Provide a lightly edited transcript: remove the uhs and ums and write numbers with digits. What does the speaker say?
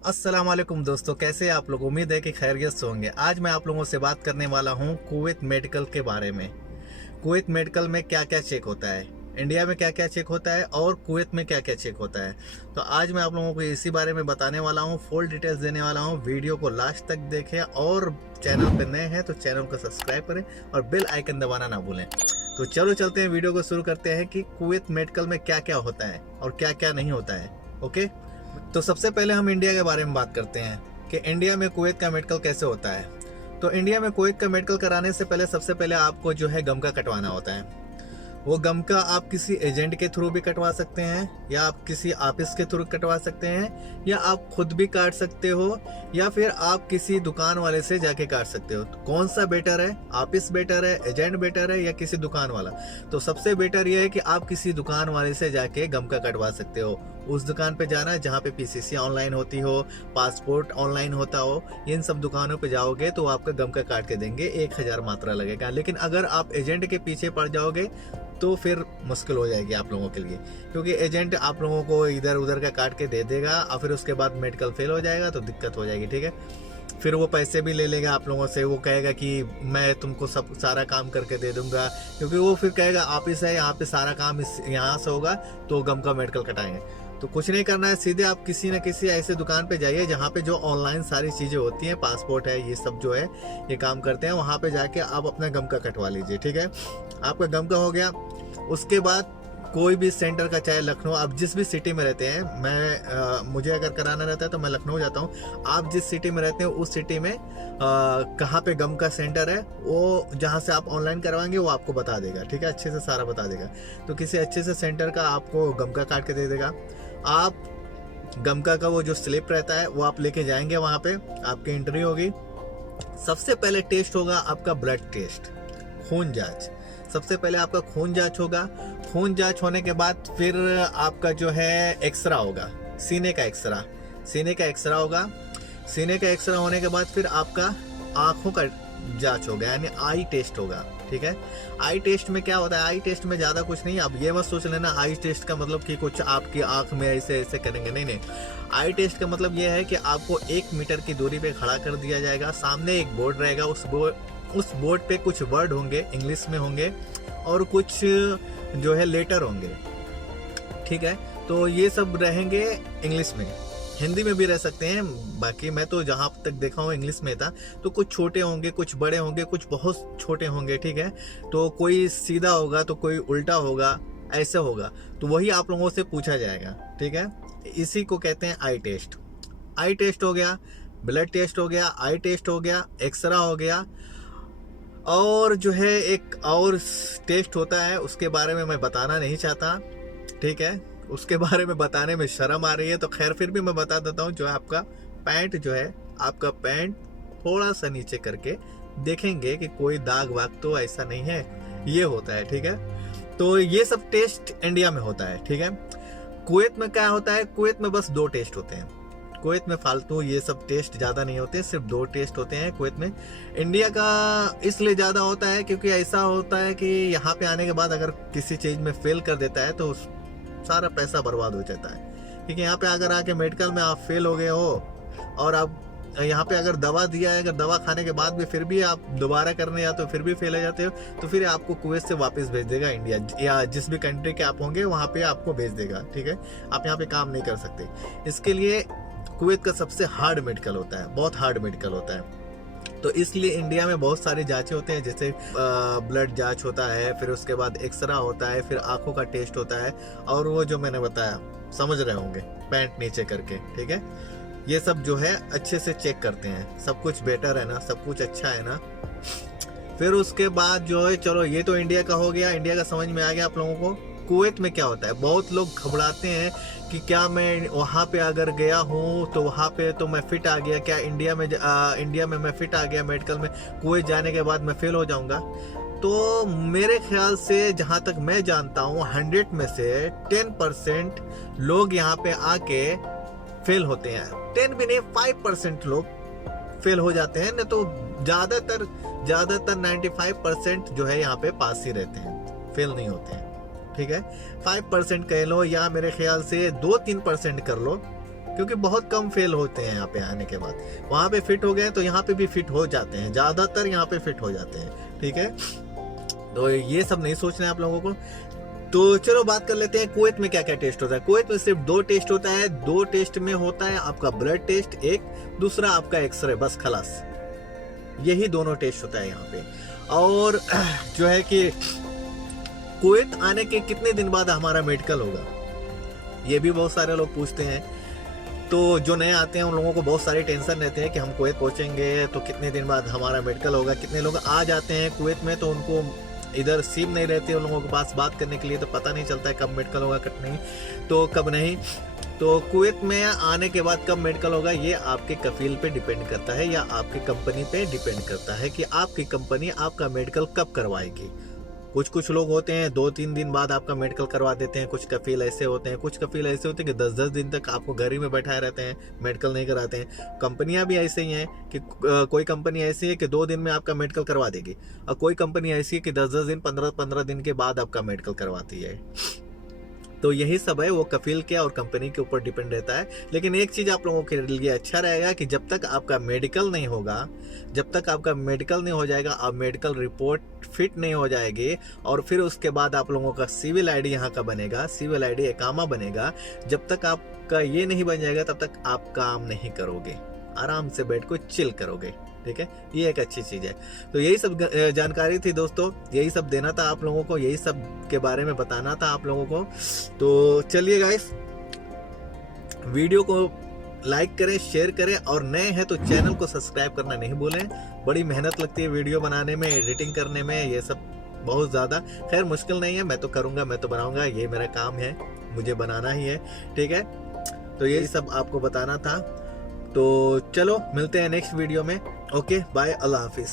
अस्सलाम वालेकुम दोस्तों, कैसे हैं आप लोग। उम्मीद है कि खैरियत से होंगे। आज मैं आप लोगों से बात करने वाला हूं कुवैत मेडिकल के बारे में। कुवैत मेडिकल में क्या क्या चेक होता है, इंडिया में क्या क्या चेक होता है और कुवैत में क्या क्या चेक होता है। तो आज मैं आप लोगों को इसी बारे में बताने वाला हूं, फुल डिटेल्स देने वाला हूं। वीडियो को लास्ट तक देखें और चैनल पर नए हैं तो चैनल को सब्सक्राइब करें और बेल आइकन दबाना ना भूलें। तो चलो चलते हैं, वीडियो को शुरू करते हैं कि कुवैत मेडिकल में क्या क्या होता है और क्या क्या नहीं होता है। ओके, तो सबसे पहले हम इंडिया के बारे में बात करते हैं कि इंडिया में कुवैत का मेडिकल कैसे होता है। तो इंडिया में कुवैत का मेडिकल कराने से पहले सबसे पहले आपको जो है गम का कटवाना होता है। वो गम का आप किसी एजेंट के थ्रू भी कटवा सकते हैं, या आप किसी ऑफिस के थ्रू कटवा सकते हैं, या आप खुद भी काट सकते हो, या फिर आप किसी दुकान वाले से जाके काट सकते हो। तो कौन सा बेटर है, ऑफिस बेटर है, एजेंट बेटर है या किसी दुकान वाला। तो सबसे बेटर ये है कि आप किसी दुकान वाले से जाके गम का कटवा सकते हो। उस दुकान पे जाना जहाँ पे पीसीसी ऑनलाइन होती हो, पासपोर्ट ऑनलाइन होता हो, इन सब दुकानों पे जाओगे तो आपका गम का काट के देंगे, 1000 मात्रा लगेगा। लेकिन अगर आप एजेंट के पीछे पड़ जाओगे तो फिर मुश्किल हो जाएगी आप लोगों के लिए, क्योंकि एजेंट आप लोगों को इधर उधर का काट के दे देगा और फिर उसके बाद मेडिकल फेल हो जाएगा तो दिक्कत हो जाएगी। ठीक है, फिर वो पैसे भी ले लेगा आप लोगों से। वो कहेगा कि मैं तुमको सब सारा काम करके दे दूंगा, क्योंकि वो फिर कहेगा ऑफिस है यहाँ पे सारा काम इस यहाँ से होगा तो गम का मेडिकल कटाएंगे। तो कुछ नहीं करना है, सीधे आप किसी न किसी ऐसे दुकान पे जाइए जहाँ पे जो ऑनलाइन सारी चीज़ें होती हैं, पासपोर्ट है, ये सब जो है ये काम करते हैं। वहाँ पे जाके आप अपना गम का कटवा लीजिए। ठीक है, आपका गम का हो गया। उसके बाद कोई भी सेंटर का, चाहे लखनऊ, आप जिस भी सिटी में रहते हैं, मुझे अगर कराना रहता है तो मैं लखनऊ जाता हूँ। आप जिस सिटी में रहते हैं उस सिटी में कहाँ पे गम का सेंटर है, वो जहाँ से आप ऑनलाइन करवाएंगे वो आपको बता देगा। ठीक है, अच्छे से सारा बता देगा। तो किसी अच्छे से सेंटर का आपको गम का काट के दे देगा। आप गम का वो जो स्लिप रहता है वो आप लेके जाएंगे, वहाँ पे आपकी एंट्री होगी। सबसे पहले टेस्ट होगा आपका ब्लड टेस्ट, खून जांच। सबसे पहले आपका खून जांच होगा। खून जांच होने के बाद फिर आपका जो है एक्सरा होगा, सीने का एक्सरा। सीने का एक्सरा होगा। सीने का एक्सरा होने के बाद फिर आपका आंखों का जांच होगा, यानी आई टेस्ट होगा। ठीक है, आई टेस्ट में क्या होता है, आई टेस्ट में ज्यादा कुछ नहीं। आप ये मत सोच लेना आई टेस्ट का मतलब कि कुछ आपकी आंख में ऐसे ऐसे करेंगे, नहीं। आई टेस्ट का मतलब ये है कि आपको 1 मीटर की दूरी पे खड़ा कर दिया जाएगा। सामने एक बोर्ड रहेगा, उस बोर्ड पे कुछ वर्ड होंगे, इंग्लिश में होंगे, और कुछ जो है लेटर होंगे। ठीक है, तो ये सब रहेंगे इंग्लिश में, हिंदी में भी रह सकते हैं। बाकी मैं तो जहां तक देखा हूँ इंग्लिश में था। तो कुछ छोटे होंगे, कुछ बड़े होंगे, कुछ बहुत छोटे होंगे। ठीक है, तो कोई सीधा होगा तो कोई उल्टा होगा, ऐसे होगा। तो वही आप लोगों से पूछा जाएगा। ठीक है, इसी को कहते हैं आई टेस्ट। आई टेस्ट हो गया, ब्लड टेस्ट हो गया, आई टेस्ट हो गया, एक्सरा हो गया, और जो है एक और टेस्ट होता है, उसके बारे में मैं बताना नहीं चाहता। ठीक है, उसके बारे में बताने में शर्म आ रही है, तो खैर फिर भी मैं बता देता हूँ। जो है आपका पैंट, जो है आपका पैंट थोड़ा सा नीचे करके देखेंगे कि कोई दाग वाग तो ऐसा नहीं है, ये होता है। ठीक है, तो ये सब टेस्ट इंडिया में होता है। ठीक है, कुवैत में क्या होता है, कुवैत में बस 2 टेस्ट होते हैं। कुवैत में फालतू ये सब टेस्ट ज्यादा नहीं होते, सिर्फ 2 टेस्ट होते हैं कुवैत में। इंडिया का इसलिए ज्यादा होता है क्योंकि ऐसा होता है कि यहाँ पे आने के बाद अगर किसी चीज में फेल कर देता है तो सारा पैसा बर्बाद हो जाता है। क्योंकि यहाँ पे अगर आके मेडिकल में आप फेल हो गए हो, और आप यहाँ पे अगर दवा दिया है, अगर दवा खाने के बाद भी फिर भी आप दोबारा करने जाते हो, फिर भी फेल हो जाते हो, तो फिर आपको कुवैत से वापस भेज देगा इंडिया, या जिस भी कंट्री के आप होंगे वहाँ पे आपको भेज देगा। ठीक है, आप यहाँ पे काम नहीं कर सकते। इसके लिए कुवैत का सबसे हार्ड मेडिकल होता है, बहुत हार्ड मेडिकल होता है। तो इसलिए इंडिया में बहुत सारी जांचें होते हैं, जैसे ब्लड जांच होता है, फिर उसके बाद एक्सरा होता है, फिर आंखों का टेस्ट होता है, और वो जो मैंने बताया समझ रहे होंगे, पैंट नीचे करके। ठीक है, ये सब जो है अच्छे से चेक करते हैं। सब कुछ बेटर है ना, सब कुछ अच्छा है ना। फिर उसके बाद जो है, चलो ये तो इंडिया का हो गया, इंडिया का समझ में आ गया आप लोगों को। कुवैत में क्या होता है, बहुत लोग घबराते हैं कि क्या मैं वहाँ पे अगर गया हूँ तो वहाँ पे तो मैं फिट आ गया, क्या इंडिया में मैं फिट आ गया मेडिकल में, कुवैत जाने के बाद मैं फेल हो जाऊंगा। तो मेरे ख्याल से जहाँ तक मैं जानता हूँ 100 में से 10% लोग यहाँ पे आके फेल होते हैं। 10 भी नहीं, 5% लोग फेल हो जाते हैं, नहीं तो ज्यादातर 95% जो है यहाँ पे पास ही रहते हैं, फेल नहीं होते हैं। ठीक है, 5% कह लो, या मेरे ख्याल से 2-3% कर लो, क्योंकि बहुत कम फेल होते हैं यहाँ पे आने के बाद। वहाँ पे फिट हो गए तो यहाँ पे भी फिट हो जाते हैं, ज़्यादातर यहाँ पे फिट हो जाते हैं। ठीक है, तो ये सब नहीं सोचना है आप लोगों को। तो चलो बात कर लेते हैं कुवैत में क्या क्या टेस्ट होता है। कुवैत में सिर्फ 2 टेस्ट होता है। 2 टेस्ट में होता है आपका ब्लड टेस्ट, एक दूसरा आपका एक्सरे, बस खलास, यही दोनों टेस्ट होता है यहाँ पे। और जो है कि कुवैत आने के कितने दिन बाद हमारा मेडिकल होगा, ये भी बहुत सारे लोग पूछते हैं। तो जो नए आते हैं उन लोगों को बहुत सारी टेंशन रहते हैं कि हम कुवैत पहुंचेंगे तो कितने दिन बाद हमारा मेडिकल होगा। कितने लोग आ जाते हैं कुवैत में तो उनको इधर सिम नहीं रहती उन लोगों के पास बात करने के लिए, तो पता नहीं चलता है कब मेडिकल होगा, कब नहीं, तो कब नहीं। तो कुवैत में आने के बाद कब मेडिकल होगा ये आपके कफील पे डिपेंड करता है या आपकी कंपनी पे डिपेंड करता है कि आपकी कंपनी आपका मेडिकल कब करवाएगी। कुछ लोग होते हैं 2-3 दिन बाद आपका मेडिकल करवा देते हैं। कुछ कफील ऐसे होते हैं, कुछ कफील ऐसे होते हैं कि 10-10 दिन तक आपको घर ही में बैठाए रहते हैं, मेडिकल नहीं कराते हैं। कंपनियां भी ऐसे ही हैं कि कोई कंपनी ऐसी है कि 2 दिन में आपका मेडिकल करवा देगी, और कोई कंपनी ऐसी है कि 10-10 दिन 15-15 दिन के बाद आपका मेडिकल करवाती है। तो यही सब है, वो कफील के और कंपनी के ऊपर डिपेंड रहता है। लेकिन एक चीज आप लोगों के लिए अच्छा रहेगा कि जब तक आपका मेडिकल नहीं होगा, जब तक आपका मेडिकल नहीं हो जाएगा, आप मेडिकल रिपोर्ट फिट नहीं हो जाएगी, और फिर उसके बाद आप लोगों का सिविल आईडी यहाँ का बनेगा, सिविल आईडी एकामा बनेगा। जब तक आपका ये नहीं बन जाएगा तब तक आप काम नहीं करोगे, आराम से बैठ को चिल करोगे। ठीक है, ये एक अच्छी चीज है। तो यही सब जानकारी थी दोस्तों, यही सब देना था आप लोगों को, यही सब के बारे में बताना था आप लोगों को। तो चलिए गाइस, वीडियो को लाइक करें, शेयर करें, और नए हैं तो चैनल को सब्सक्राइब करना नहीं भूलें। बड़ी मेहनत लगती है वीडियो बनाने में, एडिटिंग करने में, ये सब बहुत ज़्यादा। खैर मुश्किल नहीं है, मैं तो करूँगा, मैं तो बनाऊँगा, ये मेरा काम है, मुझे बनाना ही है। ठीक है, तो यही सब आपको बताना था। तो चलो मिलते हैं नेक्स्ट वीडियो में। ओके बाय, अल्लाह हाफिज़।